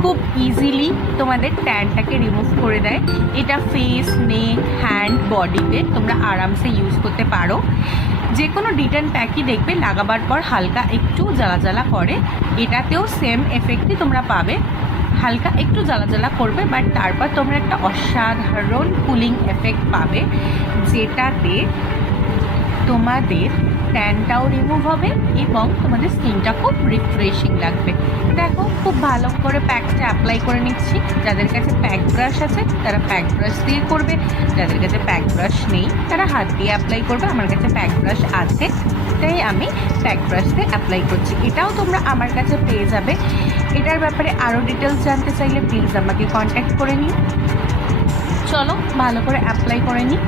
খুব ইজিলি তোমাদের ট্যানটাকে রিমুভ করে দেয়। এটা ফেস, নেক, হ্যান্ড, বডিতে তোমরা আরামসে ইউজ করতে পারো। যে কোনো ডিটেন প্যাকই দেখবে লাগাবার পর হালকা একটু জ্বালা জ্বালা করে, এটাতেও সেম এফেক্টই তোমরা পাবে। হালকা একটু জ্বালা জ্বালা করবে, বাট তারপর তোমরা একটা অসাধারণ কুলিং এফেক্ট পাবে, যেটাতে তোমাদের ট্যানটাও রিমুভ হবে এবং তোমাদের স্কিনটা খুব রিফ্রেশিং লাগবে। দেখো খুব ভালো করে প্যাকটা অ্যাপ্লাই করে নিচ্ছি। যাদের কাছে প্যাক ব্রাশ আছে তারা প্যাক ব্রাশ দিয়ে করবে, যাদের কাছে প্যাক ব্রাশ নেই তারা হাত দিয়ে অ্যাপ্লাই করবে। আমার কাছে প্যাক ব্রাশ আছে তাই আমি প্যাক ব্রাশ দিয়ে অ্যাপ্লাই করছি। এটাও তোমরা আমার কাছে পেয়ে যাবে। এটার ব্যাপারে আরও ডিটেলস জানতে চাইলে প্লিজ আমাকে কন্ট্যাক্ট করে নিও। চলো ভালো করে অ্যাপ্লাই করে নিই।